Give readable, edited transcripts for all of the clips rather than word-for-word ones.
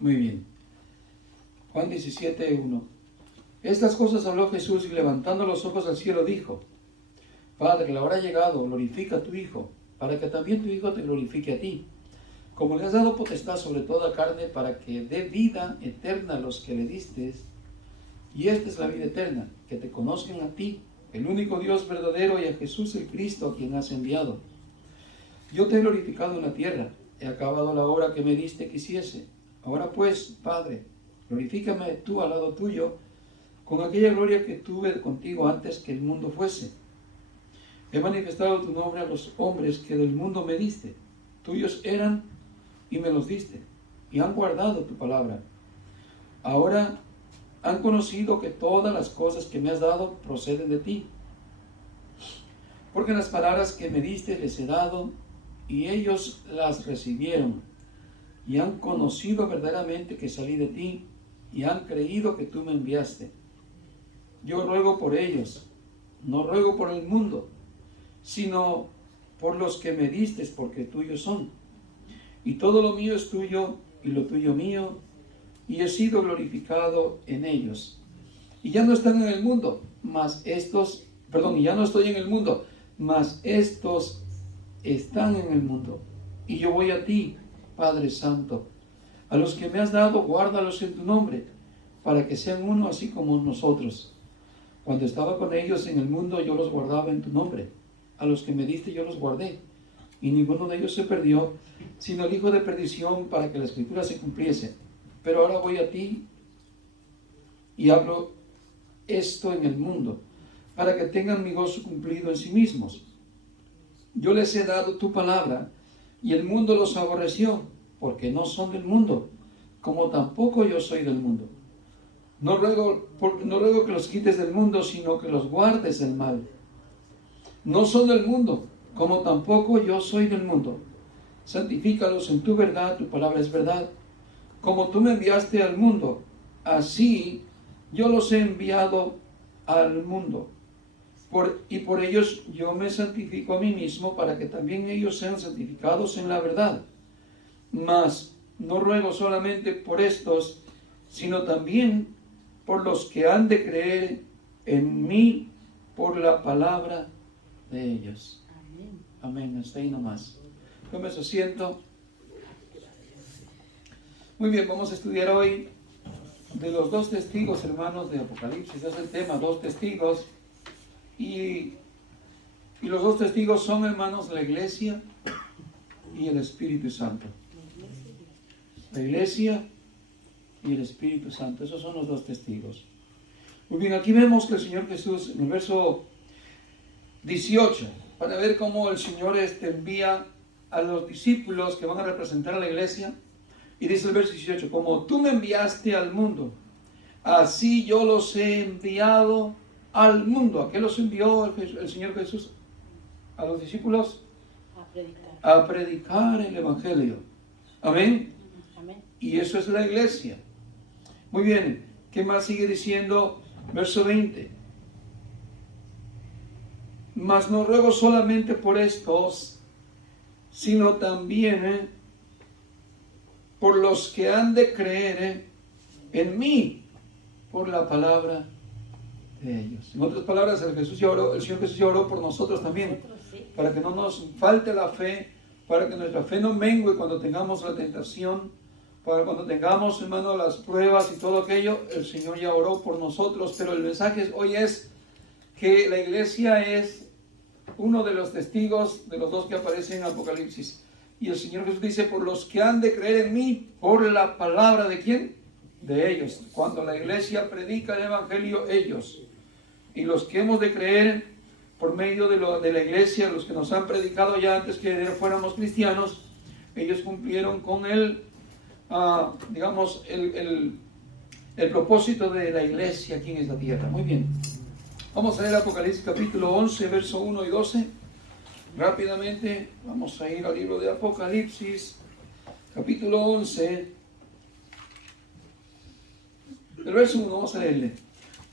Muy bien. Juan 17:1. Estas cosas habló Jesús y levantando los ojos al cielo dijo: Padre, la hora ha llegado, glorifica a tu Hijo, para que también tu Hijo te glorifique a ti, como le has dado potestad sobre toda carne, para que dé vida eterna a los que le diste. Y esta es la vida eterna, que te conozcan a ti, el único Dios verdadero, y a Jesús el Cristo, a quien has enviado. Yo te he glorificado en la tierra, he acabado la obra que me diste que hiciese. Ahora pues, Padre, glorifícame tú al lado tuyo, con aquella gloria que tuve contigo antes que el mundo fuese. He manifestado tu nombre a los hombres que del mundo me diste. Tuyos eran y me los diste, y han guardado tu palabra. Ahora han conocido que todas las cosas que me has dado proceden de ti. Porque las palabras que me diste les he dado, y ellos las recibieron, y han conocido verdaderamente que salí de ti, y han creído que tú me enviaste. Yo ruego por ellos, no ruego por el mundo, sino por los que me diste, porque tuyos son. Y todo lo mío es tuyo, y lo tuyo mío, y he sido glorificado en ellos. Y ya no están en el mundo, y ya no estoy en el mundo, mas estos están en el mundo. Y yo voy a ti, Padre Santo. A los que me has dado, guárdalos en tu nombre, para que sean uno así como nosotros. Cuando estaba con ellos en el mundo, yo los guardaba en tu nombre. A los que me diste, yo los guardé. Y ninguno de ellos se perdió, sino el hijo de perdición, para que la escritura se cumpliese. Pero ahora voy a ti y hablo esto en el mundo, para que tengan mi gozo cumplido en sí mismos. Yo les he dado tu palabra, y el mundo los aborreció, porque no son del mundo, como tampoco yo soy del mundo. No ruego que los quites del mundo, sino que los guardes del mal. No son del mundo, como tampoco yo soy del mundo. Santifícalos en tu verdad, tu palabra es verdad. Como tú me enviaste al mundo, así yo los he enviado al mundo. Y por ellos yo me santifico a mí mismo, para que también ellos sean santificados en la verdad. Mas no ruego solamente por estos, sino también por los que han de creer en mí por la palabra de ellos. Amén. Amén. Hasta ahí nomás. Tome su asiento. Muy bien, vamos a estudiar hoy de los dos testigos, hermanos, de Apocalipsis. Es el tema, dos testigos. Y los dos testigos son, hermanos, la iglesia y el Espíritu Santo. La iglesia y el Espíritu Santo. Esos son los dos testigos. Muy bien, aquí vemos que el Señor Jesús, en el verso 18, van a ver cómo el Señor envía a los discípulos que van a representar a la iglesia. Y dice el verso 18, como tú me enviaste al mundo, así yo los he enviado al mundo. ¿A qué los envió el Señor Jesús? A los discípulos. A predicar el Evangelio. Amén. Amén. Y eso es la iglesia. Muy bien. ¿Qué más sigue diciendo? Verso 20. Mas no ruego solamente por estos, sino también por los que han de creer en mí por la palabra de ellos. En otras palabras, el Señor Jesús ya oró por nosotros también, para que no nos falte la fe, para que nuestra fe no mengue cuando tengamos la tentación, para cuando tengamos, hermano, las pruebas y todo aquello. El Señor ya oró por nosotros, pero el mensaje hoy es que la iglesia es uno de los testigos de los dos que aparecen en Apocalipsis. Y el Señor Jesús dice, por los que han de creer en mí, por la palabra de ¿quién? De ellos. Cuando la iglesia predica el Evangelio, ellos. Y los que hemos de creer por medio de la iglesia, los que nos han predicado ya antes que fuéramos cristianos, ellos cumplieron con el propósito de la iglesia aquí en esta tierra. Muy bien. Vamos a leer Apocalipsis capítulo 11, verso 1 y 12. Rápidamente vamos a ir al libro de Apocalipsis, capítulo 11, el verso 1, vamos a leerle.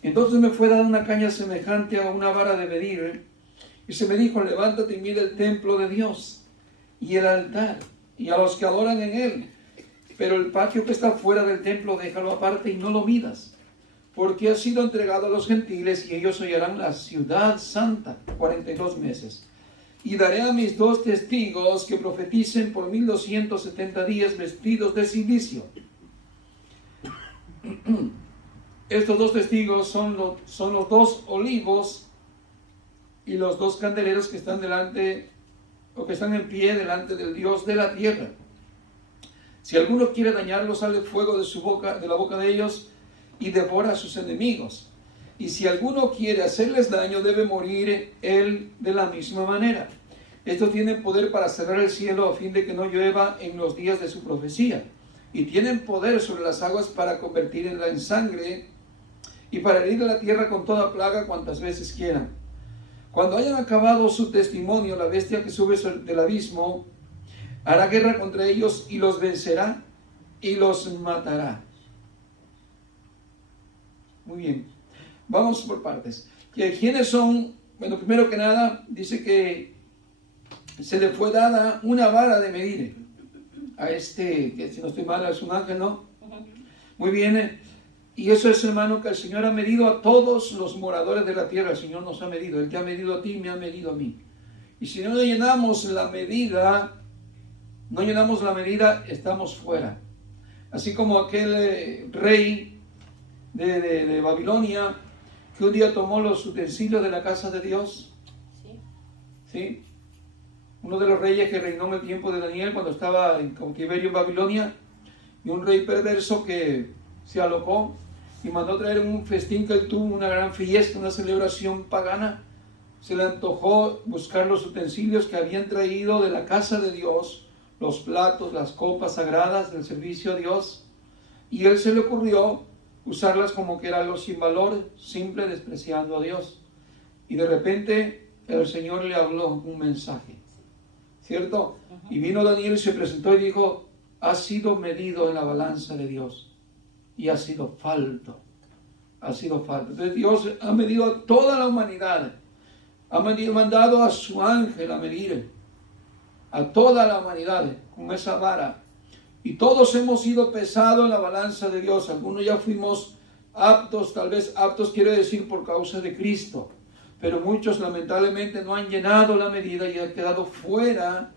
Entonces me fue dada una caña semejante a una vara de medir, y se me dijo, levántate y mira el templo de Dios, y el altar, y a los que adoran en él. pero el patio que está fuera del templo déjalo aparte y no lo midas, porque ha sido entregado a los gentiles y ellos hollarán la ciudad santa 42 meses. Y daré a mis 2 testigos que profeticen por 1270 días vestidos de silicio. Estos 2 testigos son los 2 olivos y los 2 candeleros que están delante, o que están en pie delante del Dios de la tierra. Si alguno quiere dañarlos, sale fuego de la boca de ellos y devora a sus enemigos. Y si alguno quiere hacerles daño, debe morir él de la misma manera. Estos tienen poder para cerrar el cielo a fin de que no llueva en los días de su profecía. Y tienen poder sobre las aguas para convertirla en sangre y para herir a la tierra con toda plaga cuantas veces quieran. Cuando hayan acabado su testimonio, la bestia que sube del abismo hará guerra contra ellos y los vencerá y los matará. Muy bien, vamos por partes. ¿Quiénes son? Bueno, primero que nada, dice que se le fue dada una vara de medir a que si no estoy mal es un ángel, ¿no? Muy bien, y eso es, hermano, que el Señor ha medido a todos los moradores de la tierra. El Señor nos ha medido, Él te ha medido a ti, me ha medido a mí. Y si no llenamos la medida, estamos fuera. Así como aquel rey de Babilonia, que un día tomó los utensilios de la casa de Dios. ¿Sí? Uno de los reyes que reinó en el tiempo de Daniel, cuando estaba en cautiverio en Babilonia, y un rey perverso que se alocó y mandó traer un festín que él tuvo, una gran fiesta, una celebración pagana. Se le antojó buscar los utensilios que habían traído de la casa de Dios, los platos, las copas sagradas del servicio a Dios, y él se le ocurrió usarlas como que era algo sin valor, simple, despreciando a Dios. Y de repente el Señor le habló un mensaje, ¿cierto? Y vino Daniel y se presentó y dijo: has sido medido en la balanza de Dios y ha sido falto, ha sido falto. Entonces Dios ha medido a toda la humanidad, ha mandado a su ángel a medir a toda la humanidad con esa vara, y todos hemos sido pesados en la balanza de Dios. Algunos ya fuimos aptos, tal vez aptos quiere decir por causa de Cristo, pero muchos lamentablemente no han llenado la medida y han quedado fuera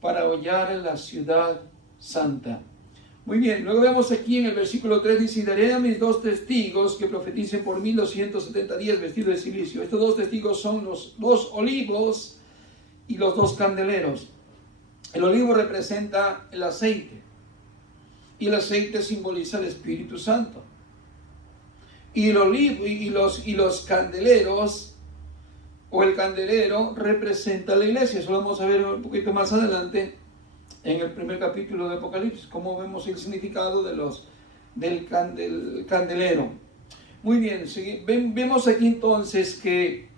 para hollar en la ciudad santa. Muy bien, luego vemos aquí en el versículo 3, dice: y daré a mis 2 testigos que profeticen por 1270 días vestidos de silicio. Estos 2 testigos son los 2 olivos y los 2 candeleros. El olivo representa el aceite, y el aceite simboliza el Espíritu Santo. Y el olivo y los candeleros, o el candelero, representa la iglesia. Eso lo vamos a ver un poquito más adelante en el primer capítulo de Apocalipsis, cómo vemos el significado del candelero. Muy bien, vemos aquí entonces que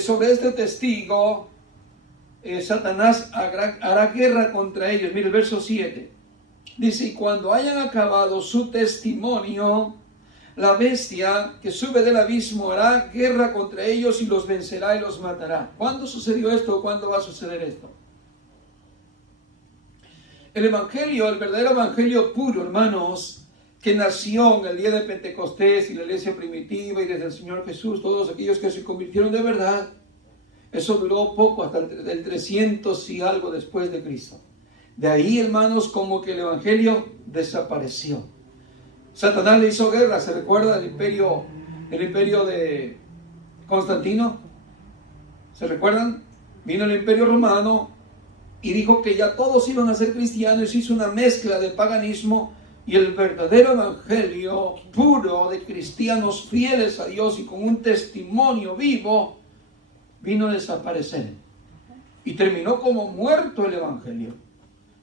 sobre este testigo Satanás hará guerra contra ellos. Mire el verso 7. Dice: y cuando hayan acabado su testimonio, la bestia que sube del abismo hará guerra contra ellos y los vencerá y los matará. ¿Cuándo sucedió esto? ¿Cuándo va a suceder esto? El evangelio, el verdadero evangelio puro, hermanos, que nació en el día de Pentecostés y la iglesia primitiva y desde el Señor Jesús, todos aquellos que se convirtieron de verdad, eso duró poco, hasta el 300 y algo después de Cristo. De ahí, hermanos, como que el evangelio desapareció. Satanás le hizo guerra. ¿Se recuerda el imperio de Constantino? ¿Se recuerdan? Vino el imperio romano y dijo que ya todos iban a ser cristianos. Hizo una mezcla de paganismo, y el verdadero evangelio puro de cristianos fieles a Dios y con un testimonio vivo vino a desaparecer. Y terminó como muerto el evangelio.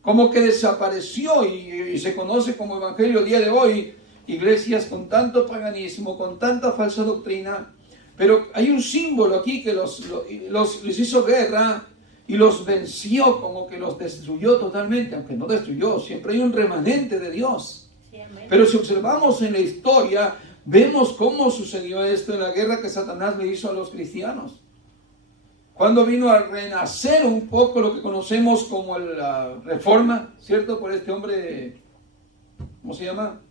Como que desapareció y se conoce como evangelio el día de hoy. Iglesias con tanto paganismo, con tanta falsa doctrina. Pero hay un símbolo aquí que les hizo guerra y los venció, como que los destruyó totalmente. Aunque no destruyó, siempre hay un remanente de Dios. Sí, pero si observamos en la historia, vemos cómo sucedió esto en la guerra que Satanás le hizo a los cristianos. cuando vino a renacer un poco lo que conocemos como la Reforma, ¿cierto? Por este hombre, ¿cómo se llama?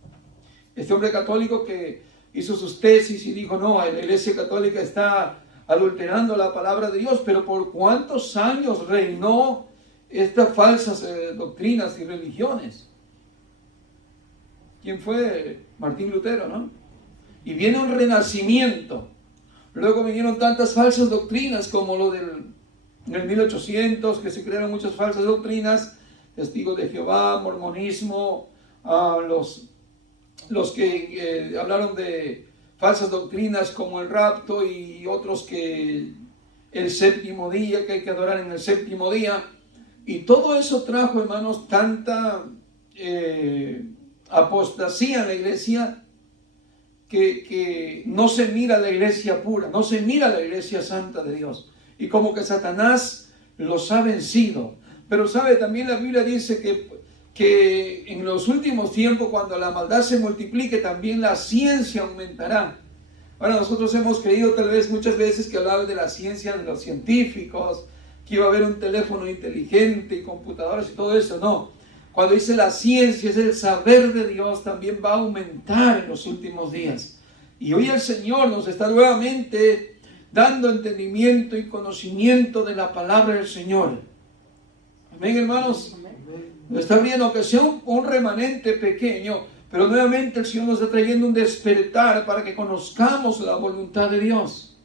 Este hombre católico que hizo sus tesis y dijo, no, la Iglesia Católica está adulterando la palabra de Dios, pero ¿por cuántos años reinó estas falsas doctrinas y religiones? ¿Quién fue? Martín Lutero, ¿no? Y viene un renacimiento. Luego vinieron tantas falsas doctrinas como lo del 1800, que se crearon muchas falsas doctrinas, testigos de Jehová, mormonismo, los que hablaron de falsas doctrinas como el rapto y otros que el séptimo día, que hay que adorar en el séptimo día. Y todo eso trajo, hermanos, tanta apostasía en la iglesia que no se mira la iglesia pura, no se mira la iglesia santa de Dios. Y como que Satanás los ha vencido. Pero sabe, también la Biblia dice que en los últimos tiempos, cuando la maldad se multiplique, también la ciencia aumentará. Ahora, nosotros hemos creído tal vez muchas veces que hablaba de la ciencia de los científicos, que iba a haber un teléfono inteligente y computadoras y todo eso. No, cuando dice la ciencia es el saber de Dios, también va a aumentar en los últimos días. Y hoy el Señor nos está nuevamente dando entendimiento y conocimiento de la palabra del Señor. Amén, hermanos. Nos está abriendo, aunque sea un remanente pequeño, pero nuevamente el Señor nos está trayendo un despertar para que conozcamos la voluntad de Dios.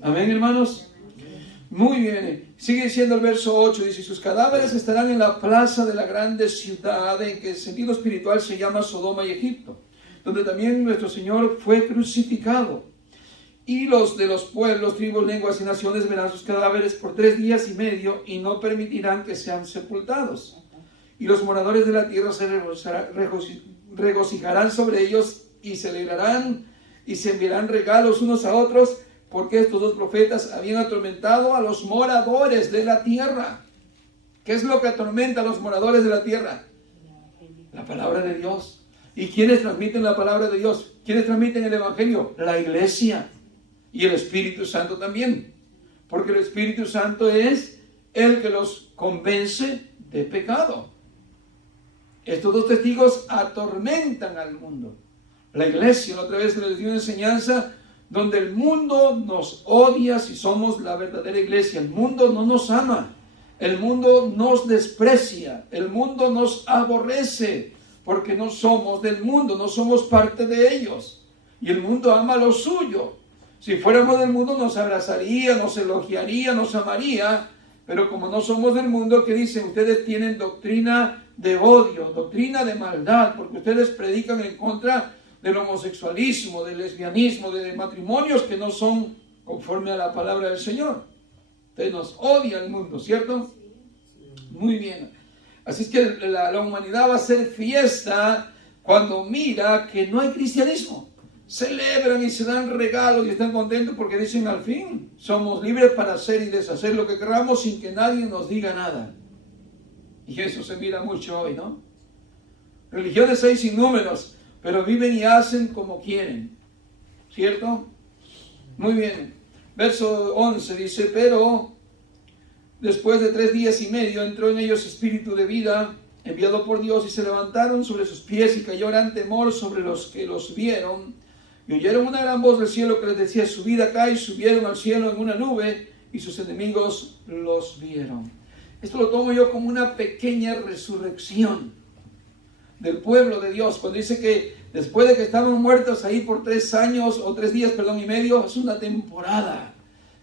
Amén, hermanos. Muy bien. Sigue diciendo el verso 8, dice, sus cadáveres estarán en la plaza de la grande ciudad, en que en sentido espiritual se llama Sodoma y Egipto, donde también nuestro Señor fue crucificado. Y los de los pueblos, tribus, lenguas y naciones verán sus cadáveres por 3 días y medio y no permitirán que sean sepultados. Y los moradores de la tierra se regocijarán sobre ellos y se alegrarán y se enviarán regalos unos a otros, porque estos 2 profetas habían atormentado a los moradores de la tierra. ¿Qué es lo que atormenta a los moradores de la tierra? La palabra de Dios. ¿Y quiénes transmiten la palabra de Dios? ¿Quiénes transmiten el Evangelio? La iglesia. Y el Espíritu Santo también. Porque el Espíritu Santo es el que los convence de pecado. Estos 2 testigos atormentan al mundo. La iglesia, la otra vez les dio una enseñanza donde el mundo nos odia si somos la verdadera iglesia. El mundo no nos ama. El mundo nos desprecia. El mundo nos aborrece porque no somos del mundo, no somos parte de ellos. Y el mundo ama lo suyo. Si fuéramos del mundo nos abrazaría, nos elogiaría, nos amaría. Pero como no somos del mundo, ¿qué dicen? Ustedes tienen doctrina de odio, doctrina de maldad, porque ustedes predican en contra del homosexualismo, del lesbianismo, de matrimonios que no son conforme a la palabra del Señor. Entonces nos odia el mundo, ¿cierto? Muy bien. Así es que la humanidad va a hacer fiesta cuando mira que no hay cristianismo. Celebran y se dan regalos y están contentos porque dicen al fin somos libres para hacer y deshacer lo que queramos sin que nadie nos diga nada. Y eso se mira mucho hoy, ¿no? Religiones hay sin números, pero viven y hacen como quieren, ¿cierto? Muy bien. Verso 11 dice, pero después de 3 días y medio entró en ellos espíritu de vida enviado por Dios y se levantaron sobre sus pies y cayó gran temor sobre los que los vieron. Y oyeron una gran voz del cielo que les decía, subid acá, y subieron al cielo en una nube y sus enemigos los vieron. Esto lo tomo yo como una pequeña resurrección del pueblo de Dios. Cuando dice que después de que estaban muertos ahí por 3 años o 3 días, y medio, es una temporada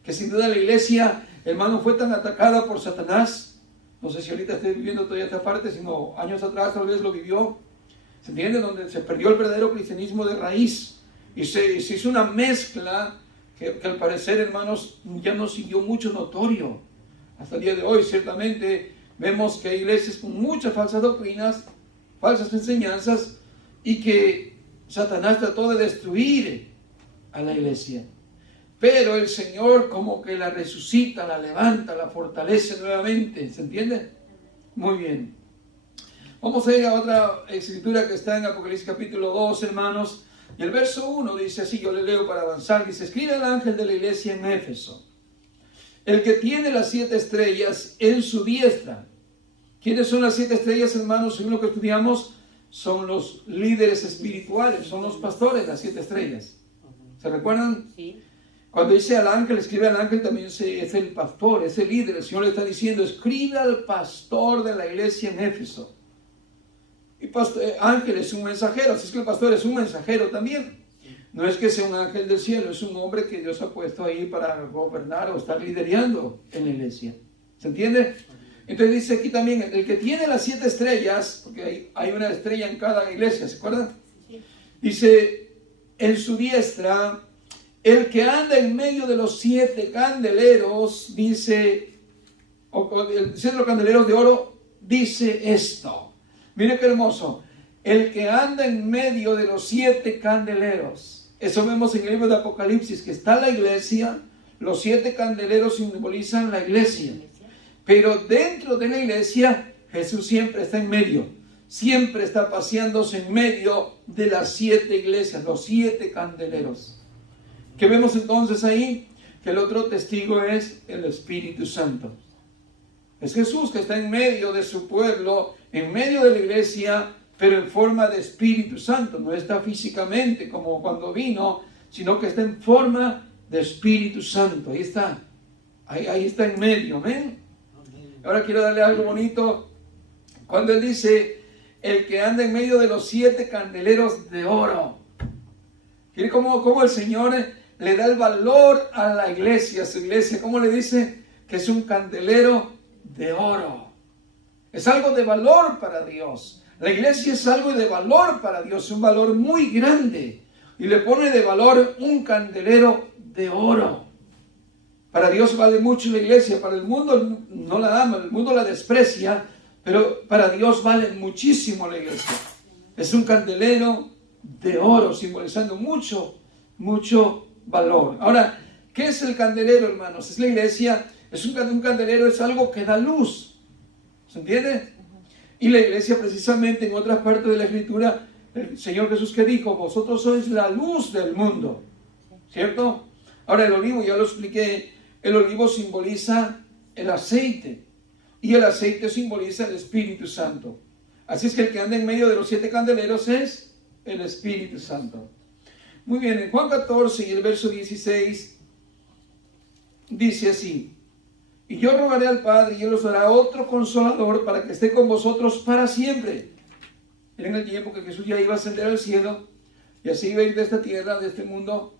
que sin duda la iglesia, hermano, fue tan atacada por Satanás. No sé si ahorita esté viviendo todavía esta parte, sino años atrás tal vez lo vivió. ¿Se entiende? Donde se perdió el verdadero cristianismo de raíz. Y se hizo una mezcla que al parecer, hermanos, ya no siguió mucho notorio. Hasta el día de hoy, ciertamente, vemos que hay iglesias con muchas falsas doctrinas, falsas enseñanzas, y que Satanás trató de destruir a la iglesia. Pero el Señor como que la resucita, la levanta, la fortalece nuevamente. ¿Se entiende? Muy bien. Vamos a ir a otra escritura que está en Apocalipsis capítulo 2, hermanos. Y el verso 1 dice así, yo le leo para avanzar, dice, escribe al ángel de la iglesia en Éfeso. el que tiene las 7 estrellas en su diestra. ¿Quiénes son las 7 estrellas, hermanos? Según lo que estudiamos, son los líderes espirituales, son los pastores, las 7 estrellas. ¿Se recuerdan? Sí. Cuando dice al ángel, escribe al ángel, también es el pastor, es el líder. El Señor le está diciendo, escribe al pastor de la iglesia en Éfeso. Y ángel es un mensajero, así es que el pastor es un mensajero también. No es que sea un ángel del cielo, es un hombre que Dios ha puesto ahí para gobernar o estar liderando en la iglesia. ¿Se entiende? Entonces dice aquí también, el que tiene las 7 estrellas, porque hay una estrella en cada iglesia, ¿se acuerdan? Dice, en su diestra, el que anda en medio de los 7 candeleros, dice, el centro candeleros de oro, dice esto. Mire qué hermoso. El que anda en medio de los 7 candeleros. Eso vemos en el libro de Apocalipsis, que está la iglesia. Los 7 candeleros simbolizan la iglesia. Pero dentro de la iglesia, Jesús siempre está en medio. Siempre está paseándose en medio de las 7 iglesias, los 7 candeleros. ¿Qué vemos entonces ahí? Que el otro testigo es el Espíritu Santo. Es Jesús que está en medio de su pueblo, en medio de la iglesia, pero en forma de Espíritu Santo. No está físicamente como cuando vino, sino que está en forma de Espíritu Santo. Ahí está. Ahí está en medio. ¿Amén? Ahora quiero darle algo bonito. Cuando él dice, el que anda en medio de los 7 candeleros de oro. ¿Quiere cómo el Señor le da el valor a la iglesia, a su iglesia? ¿Cómo le dice? Que es un candelero de oro. Es algo de valor para Dios. La iglesia es algo de valor para Dios, un valor muy grande. Y le pone de valor un candelero de oro. Para Dios vale mucho la iglesia, para el mundo no la ama, el mundo la desprecia, pero para Dios vale muchísimo la iglesia. Es un candelero de oro, simbolizando mucho, mucho valor. Ahora, ¿qué es el candelero, hermanos? Es la iglesia. Un candelero es algo que da luz. ¿Se entiende? Y la iglesia, precisamente en otras partes de la Escritura, el Señor Jesús que dijo, vosotros sois la luz del mundo. ¿Cierto? Ahora el olivo, ya lo expliqué, el olivo simboliza el aceite. Y el aceite simboliza el Espíritu Santo. Así es que el que anda en medio de los 7 candeleros es el Espíritu Santo. Muy bien, en Juan 14 y el verso 16 dice así. Y yo rogaré al Padre y Él os dará otro consolador para que esté con vosotros para siempre. Era en el tiempo que Jesús ya iba a ascender al cielo y así iba a ir de esta tierra, de este mundo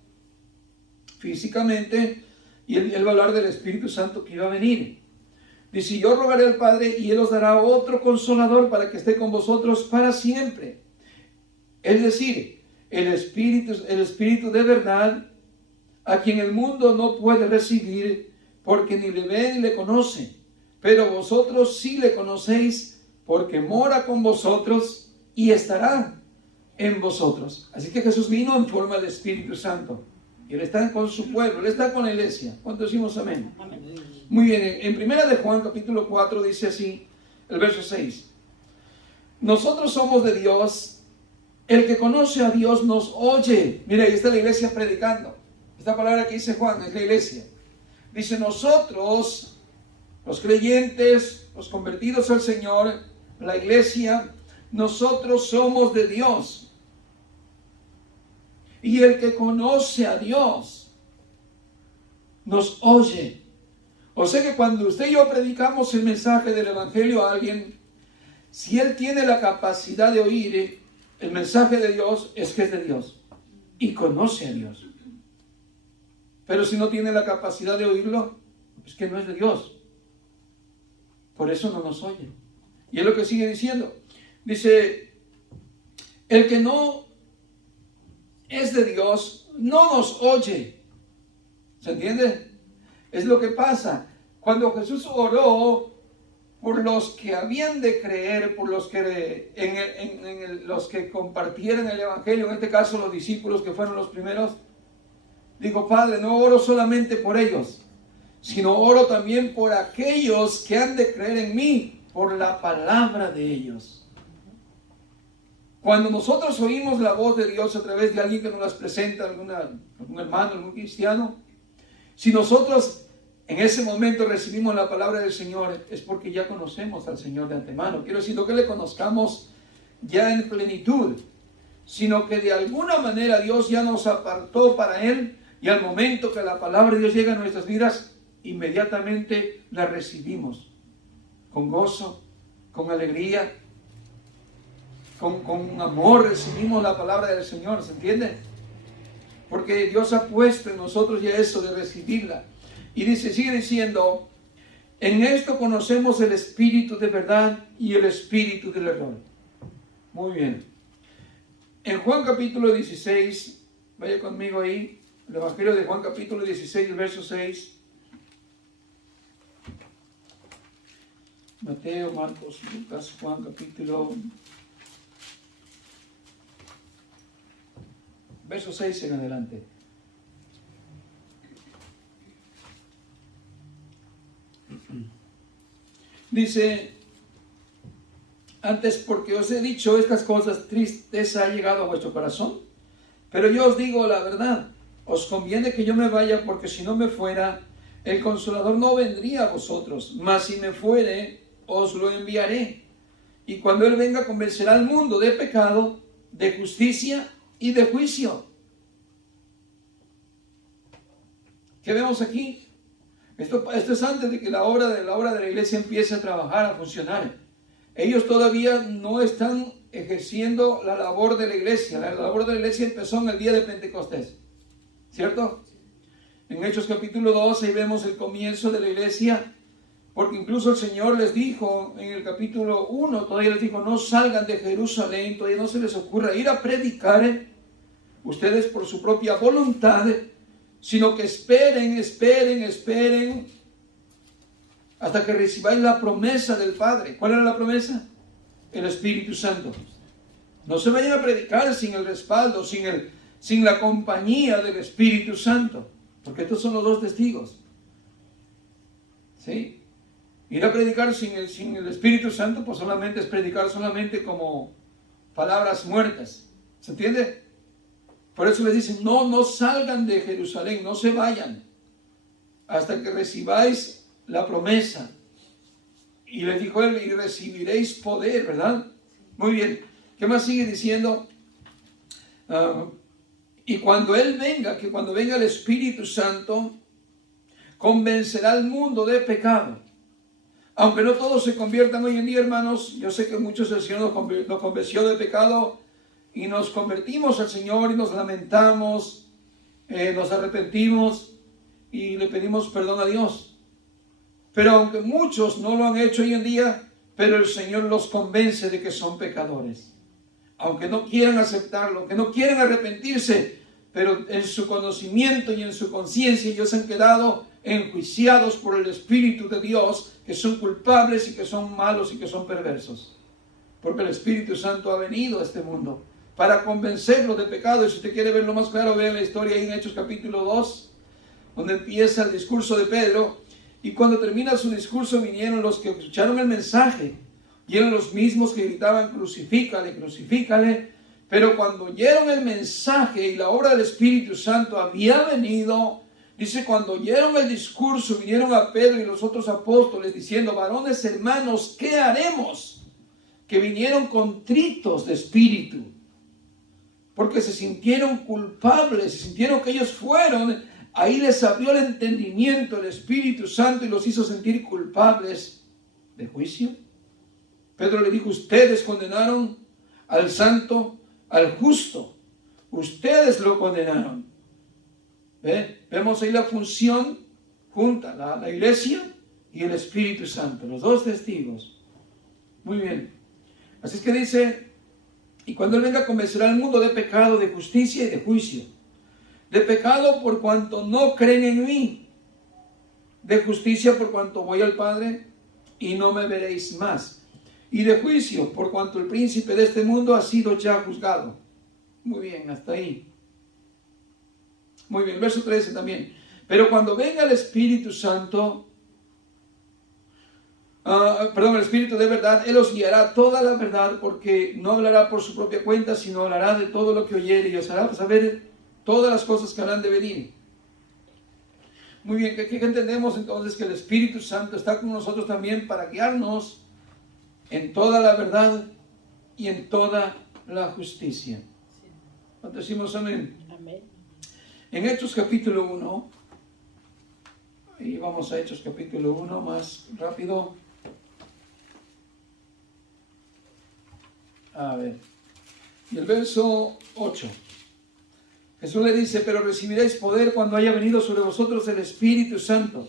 físicamente, y él va a hablar del Espíritu Santo que iba a venir. Dice, yo rogaré al Padre y Él os dará otro consolador para que esté con vosotros para siempre. Es decir, el Espíritu de verdad, a quien el mundo no puede recibir, porque ni le ve ni le conoce, pero vosotros sí le conocéis, porque mora con vosotros y estará en vosotros. Así que Jesús vino en forma de Espíritu Santo. Y Él está con su pueblo, Él está con la iglesia. ¿Cuántos decimos amén? Amén. Muy bien, en 1 de Juan capítulo 4 dice así, el verso 6. Nosotros somos de Dios, el que conoce a Dios nos oye. Mira, ahí está la iglesia predicando. Esta palabra que dice Juan es la iglesia. Dice, nosotros, los creyentes, los convertidos al Señor, la iglesia, nosotros somos de Dios. Y el que conoce a Dios nos oye. O sea que cuando usted y yo predicamos el mensaje del Evangelio a alguien, si él tiene la capacidad de oír el mensaje de Dios, es que es de Dios y conoce a Dios. Pero si no tiene la capacidad de oírlo, es que no es de Dios. Por eso no nos oye. Y es lo que sigue diciendo. Dice, el que no es de Dios, no nos oye. ¿Se entiende? Es lo que pasa. Cuando Jesús oró por los que habían de creer, por los que, los que compartieran el Evangelio, en este caso los discípulos que fueron los primeros, digo, Padre, no oro solamente por ellos, sino oro también por aquellos que han de creer en mí, por la palabra de ellos. Cuando nosotros oímos la voz de Dios a través de alguien que nos las presenta, algún hermano, algún cristiano, si nosotros en ese momento recibimos la palabra del Señor, es porque ya conocemos al Señor de antemano. Quiero decir, no que le conozcamos ya en plenitud, sino que de alguna manera Dios ya nos apartó para Él, y al momento que la palabra de Dios llega a nuestras vidas, inmediatamente la recibimos con gozo, con alegría, con amor. Recibimos la palabra del Señor, ¿se entiende? Porque Dios ha puesto en nosotros ya eso de recibirla. Y dice, sigue diciendo, en esto conocemos el espíritu de verdad y el espíritu del error. Muy bien. En Juan capítulo 16, vaya conmigo ahí, el Evangelio de Juan capítulo 16, el verso 6. Mateo, Marcos, Lucas, Juan capítulo, verso 6 en adelante. Dice, antes porque os he dicho estas cosas, tristeza ha llegado a vuestro corazón. Pero yo os digo la verdad, os conviene que yo me vaya, porque si no me fuera, el Consolador no vendría a vosotros, mas si me fuere, os lo enviaré. Y cuando Él venga, convencerá al mundo de pecado, de justicia y de juicio. ¿Qué vemos aquí? Esto es antes de que la obra de la iglesia empiece a trabajar, a funcionar. Ellos todavía no están ejerciendo la labor de la iglesia. La labor de la iglesia empezó en el día de Pentecostés, ¿cierto? En Hechos capítulo 2 ahí vemos el comienzo de la iglesia, porque incluso el Señor les dijo en el capítulo 1, todavía les dijo, no salgan de Jerusalén, todavía no se les ocurra ir a predicar ustedes por su propia voluntad, sino que esperen hasta que recibáis la promesa del Padre. ¿Cuál era la promesa? El Espíritu Santo. No se vayan a predicar sin el respaldo, sin la compañía del Espíritu Santo, porque estos son los dos testigos. ¿Sí? Ir a predicar sin el Espíritu Santo, pues solamente es predicar solamente como palabras muertas. ¿Se entiende? Por eso les dicen, no salgan de Jerusalén, no se vayan, hasta que recibáis la promesa. Y les dijo Él, y recibiréis poder, ¿verdad? Muy bien. ¿Qué más sigue diciendo? Y cuando Él venga, que cuando venga el Espíritu Santo, convencerá al mundo de pecado. Aunque no todos se conviertan hoy en día, hermanos, yo sé que muchos el Señor nos convenció de pecado, y nos convertimos al Señor y nos lamentamos, nos arrepentimos y le pedimos perdón a Dios. Pero aunque muchos no lo han hecho hoy en día, pero el Señor los convence de que son pecadores. Aunque no quieran aceptarlo, que no quieran arrepentirse, pero en su conocimiento y en su conciencia ellos han quedado enjuiciados por el Espíritu de Dios, que son culpables y que son malos y que son perversos. Porque el Espíritu Santo ha venido a este mundo para convencerlos de pecado. Y si usted quiere verlo más claro, vean la historia ahí en Hechos capítulo 2, donde empieza el discurso de Pedro. Y cuando termina su discurso, vinieron los que escucharon el mensaje, y eran los mismos que gritaban, crucifícale, crucifícale. Pero cuando oyeron el mensaje y la obra del Espíritu Santo había venido, dice, cuando oyeron el discurso, vinieron a Pedro y los otros apóstoles diciendo, varones hermanos, ¿qué haremos? Que vinieron contritos de espíritu, porque se sintieron culpables, se sintieron que ellos fueron, ahí les abrió el entendimiento el Espíritu Santo y los hizo sentir culpables de juicio. Pedro le dijo, ustedes condenaron al santo, al justo, ustedes lo condenaron. Vemos ahí la función junta, la iglesia y el Espíritu Santo, los dos testigos. Muy bien. Así es que dice, y cuando Él venga convencerá al mundo de pecado, de justicia y de juicio. De pecado por cuanto no creen en mí. De justicia por cuanto voy al Padre y no me veréis más. Y de juicio por cuanto el príncipe de este mundo ha sido ya juzgado. Muy bien, hasta ahí. Muy bien, verso 13 también. Pero cuando venga el Espíritu Santo, el Espíritu de verdad, Él os guiará toda la verdad, porque no hablará por su propia cuenta, sino hablará de todo lo que oyere y os hará saber todas las cosas que habrán de venir. Muy bien, ¿qué entendemos entonces? Que el Espíritu Santo está con nosotros también para guiarnos en toda la verdad y en toda la justicia. ¿Cuántos decimos amén? Amén. En Hechos capítulo 1, y vamos a Hechos capítulo 1 más rápido. A ver, y el verso 8. Jesús le dice, pero recibiréis poder cuando haya venido sobre vosotros el Espíritu Santo,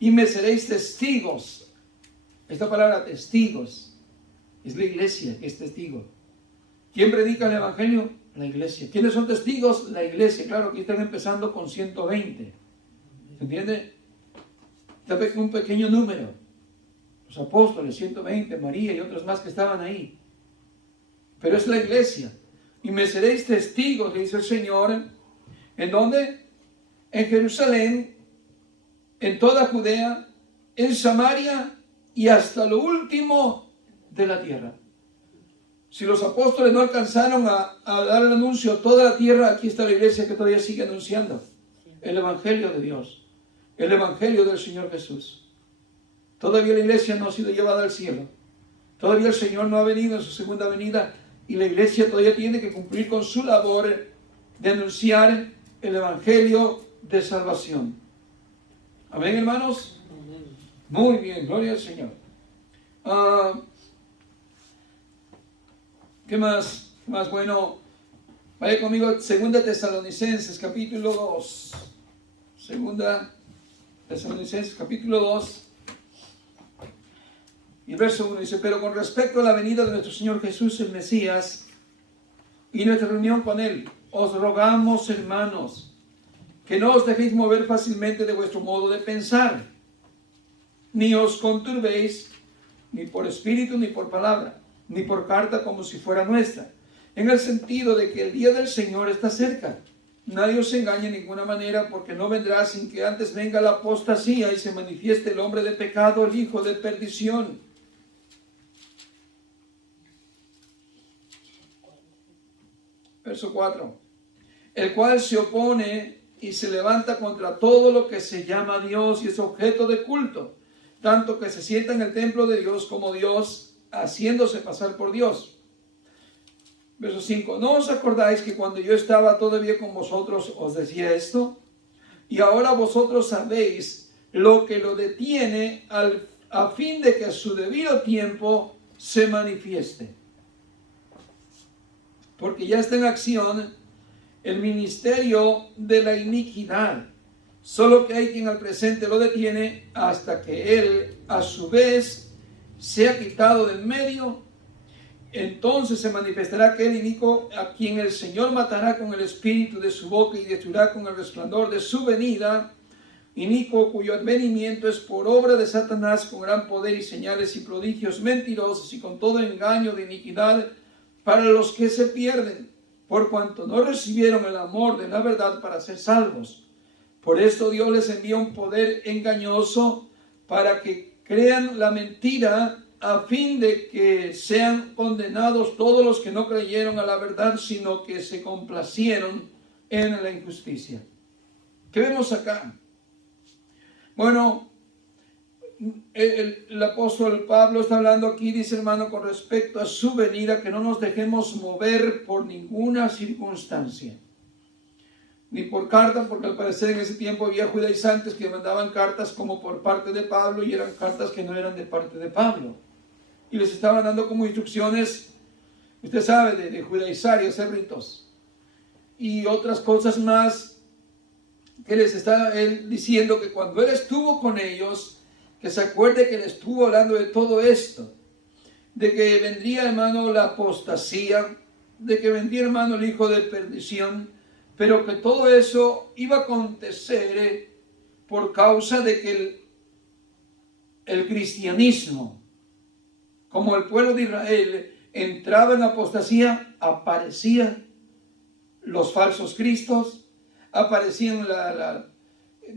y me seréis testigos. Esta palabra testigos es la iglesia que es testigo. ¿Quién predica el Evangelio? La iglesia. ¿Quiénes son testigos? La iglesia. Claro, aquí están empezando con 120. ¿Se entiende? Está un pequeño número. Los apóstoles, 120, María y otros más que estaban ahí. Pero es la iglesia. Y me seréis testigos, dice el Señor. ¿En dónde? En Jerusalén, en toda Judea, en Samaria y hasta lo último de la tierra. Si los apóstoles no alcanzaron a dar el anuncio a toda la tierra, aquí está la iglesia que todavía sigue anunciando el Evangelio de Dios, el Evangelio del Señor Jesús. Todavía la iglesia no ha sido llevada al cielo. Todavía el Señor no ha venido en su segunda venida y la iglesia todavía tiene que cumplir con su labor de anunciar el Evangelio de salvación. Amén, hermanos. Muy bien, gloria al Señor. ¿Qué más? Bueno, vaya conmigo, 2 Tesalonicenses, capítulo 2. 2 Tesalonicenses, capítulo 2. Y el verso 1 dice, pero con respecto a la venida de nuestro Señor Jesús, el Mesías, y nuestra reunión con Él, os rogamos, hermanos, que no os dejéis mover fácilmente de vuestro modo de pensar, ni os conturbéis, ni por espíritu, ni por palabra, ni por carta como si fuera nuestra, en el sentido de que el día del Señor está cerca. Nadie os engañe en ninguna manera, porque no vendrá sin que antes venga la apostasía y se manifieste el hombre de pecado, el hijo de perdición. Verso 4. El cual se opone y se levanta contra todo lo que se llama Dios y es objeto de culto, tanto que se sienta en el templo de Dios como Dios, haciéndose pasar por Dios. Verso 5. ¿No os acordáis que cuando yo estaba todavía con vosotros os decía esto? Y ahora vosotros sabéis lo que lo detiene a fin de que a su debido tiempo se manifieste. Porque ya está en acción el ministerio de la iniquidad. Solo que hay quien al presente lo detiene hasta que él a su vez sea quitado del medio. Entonces se manifestará aquel inicuo a quien el Señor matará con el espíritu de su boca y destruirá con el resplandor de su venida. Inicuo cuyo advenimiento es por obra de Satanás con gran poder y señales y prodigios mentirosos y con todo engaño de iniquidad para los que se pierden, por cuanto no recibieron el amor de la verdad para ser salvos. Por esto Dios les envía un poder engañoso para que crean la mentira, a fin de que sean condenados todos los que no creyeron a la verdad, sino que se complacieron en la injusticia. ¿Qué vemos acá? Bueno, el apóstol Pablo está hablando aquí, dice hermano, con respecto a su venida, que no nos dejemos mover por ninguna circunstancia. Ni por carta, porque al parecer en ese tiempo había judaizantes que mandaban cartas como por parte de Pablo y eran cartas que no eran de parte de Pablo. Y les estaban dando como instrucciones, usted sabe, de judaizar y hacer ritos. Y otras cosas más que les está él diciendo que cuando él estuvo con ellos, que se acuerde que él estuvo hablando de todo esto, de que vendría, hermano, la apostasía, de que vendría, hermano, el hijo de perdición, pero que todo eso iba a acontecer por causa de que el cristianismo, como el pueblo de Israel, entraba en apostasía, aparecían los falsos cristos, aparecían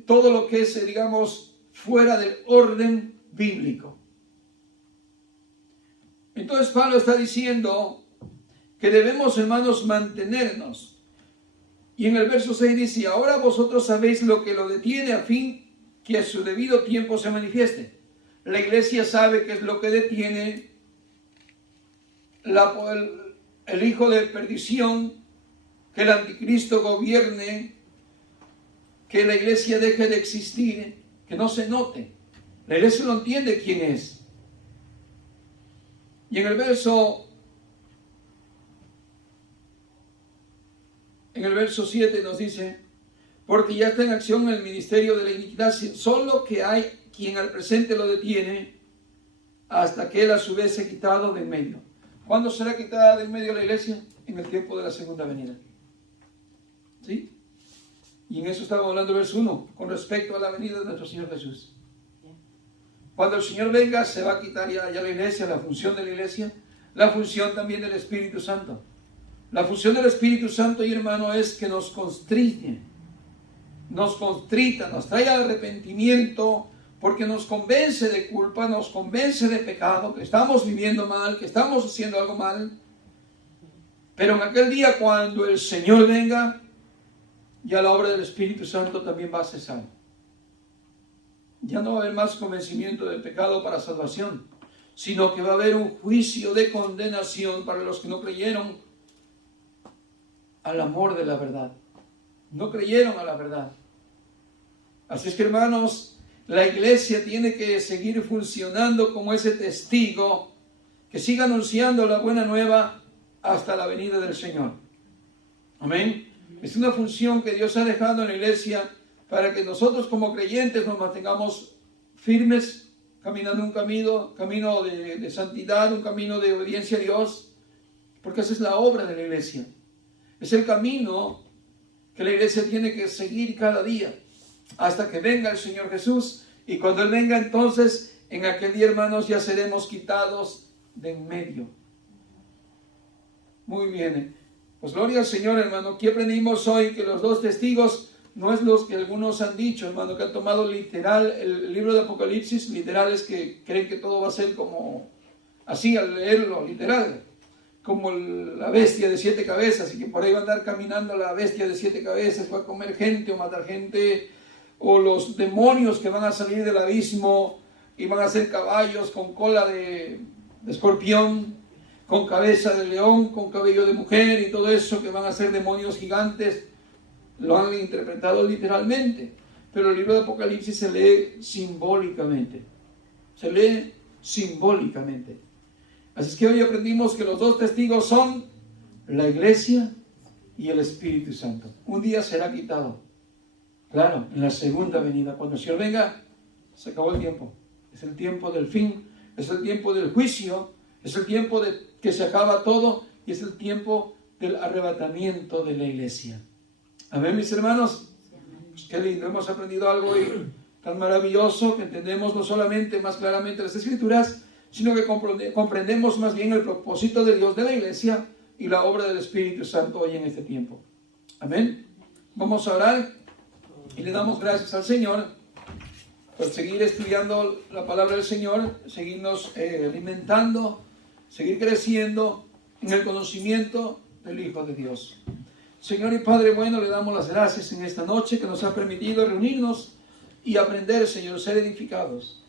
todo lo que es, digamos, fuera del orden bíblico. Entonces Pablo está diciendo que debemos, hermanos, mantenernos. Y en el verso 6 dice, ahora vosotros sabéis lo que lo detiene a fin que a su debido tiempo se manifieste. La iglesia sabe qué es lo que detiene el hijo de perdición, que el anticristo gobierne, que la iglesia deje de existir, que no se note. La iglesia no entiende quién es. Y en el verso 7 nos dice: porque ya está en acción el ministerio de la iniquidad, solo que hay quien al presente lo detiene, hasta que él a su vez se ha quitado de en medio. ¿Cuándo será quitada de en medio la iglesia? En el tiempo de la segunda venida. ¿Sí? Y en eso estaba hablando el verso 1, con respecto a la venida de nuestro Señor Jesús. Cuando el Señor venga, se va a quitar ya la iglesia, la función de la iglesia, la función también del Espíritu Santo. La función del Espíritu Santo, y hermano, es que nos constrite, nos constrita, nos trae arrepentimiento, porque nos convence de culpa, nos convence de pecado, que estamos viviendo mal, que estamos haciendo algo mal. Pero en aquel día, cuando el Señor venga, ya la obra del Espíritu Santo también va a cesar. Ya no va a haber más convencimiento del pecado para salvación, sino que va a haber un juicio de condenación para los que no creyeron al amor de la verdad. No creyeron a la verdad. Así es que, hermanos, la iglesia tiene que seguir funcionando como ese testigo que siga anunciando la buena nueva hasta la venida del Señor. Amén. Es una función que Dios ha dejado en la iglesia para que nosotros como creyentes nos mantengamos firmes, caminando un camino de santidad, un camino de obediencia a Dios, porque esa es la obra de la iglesia. Es el camino que la iglesia tiene que seguir cada día hasta que venga el Señor Jesús. Y cuando Él venga, entonces, en aquel día, hermanos, ya seremos quitados de en medio. Muy bien. Pues gloria al Señor, hermano. ¿Qué aprendimos hoy? Que los dos testigos no es los que algunos han dicho, hermano, que han tomado literal el libro de Apocalipsis, literales que creen que todo va a ser como así al leerlo, literal, como la bestia de 7 cabezas, y que por ahí va a andar caminando la bestia de 7 cabezas, va a comer gente o matar gente, o los demonios que van a salir del abismo y van a ser caballos con cola de escorpión, con cabeza de león, con cabello de mujer y todo eso, que van a ser demonios gigantes. Lo han interpretado literalmente, pero el libro de Apocalipsis se lee simbólicamente. Se lee simbólicamente. Así es que hoy aprendimos que los dos testigos son la iglesia y el Espíritu Santo. Un día será quitado. Claro, en la segunda venida. Cuando el Señor venga, se acabó el tiempo. Es el tiempo del fin, es el tiempo del juicio, es el tiempo de que se acaba todo y es el tiempo del arrebatamiento de la iglesia. Amén, mis hermanos. Pues qué lindo, hemos aprendido algo hoy tan maravilloso que entendemos no solamente más claramente las Escrituras, sino que comprendemos más bien el propósito de Dios de la iglesia y la obra del Espíritu Santo hoy en este tiempo. Amén. Vamos a orar y le damos gracias al Señor por seguir estudiando la palabra del Señor, seguirnos alimentando, seguir creciendo en el conocimiento del Hijo de Dios. Señor y Padre bueno, le damos las gracias en esta noche que nos ha permitido reunirnos y aprender, Señor, ser edificados.